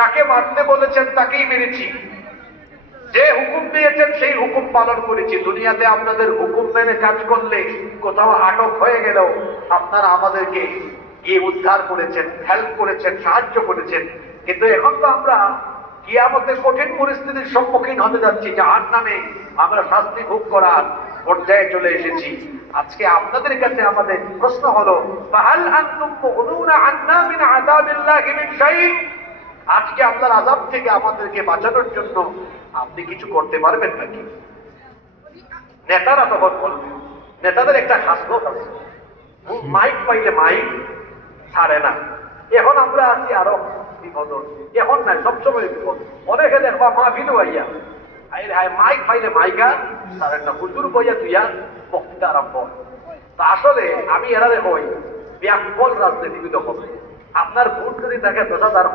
যাকে মারতে বলেছেন তাকেই মেরেছি, যে হুকুম দিয়েছেন সেই হুকুম পালন করেছি। দুনিয়াতে আপনাদের হুকুম মেনে কাজ করলে কোথাও আটক হয়ে গেলেও আপনারা আমাদেরকে গিয়ে উদ্ধার করেছেন, হেল্প করেছেন, সাহায্য করেছেন। কিন্তু এখন তো আমরা কিয়ামতের কঠিন পরিস্থিতির সম্মুখীন হতে যাচ্ছি, জাহান্নামে আমরা শাস্তি ভোগ করার পর্যায়ে চলে এসেছি। আজকে আপনাদের কাছে আমাদের প্রশ্ন হলো, ফাহাল আনতুম মুগনুনা আন্না মিন আযাবিল্লাহি মিন শাই'in, আজকে আল্লাহর আযাব থেকে আমাদেরকে বাঁচানোর জন্য আপনি কিছু করতে পারবেন নাকি? নেতারা তখন বলবে, নেতাদের একটা খাসলত আছে, মাইক পাইলে মাইক ছাড়ে না। এখন আমরা আছি আরো বিপদ, এখন নাই, সবসময় বিপদ। অনেকে দেখবা মাহফিল হইয়া মাইক পাইলে মাইকা তার একটা হুজুর বইয়া তুইয়া বক্তৃতা আরম্ভ হয়। তা আসলে আমি এরা হই ব্যাকবল রাজনীতিবিদ হবে। আপনার ভোট যদি দেখে 10,000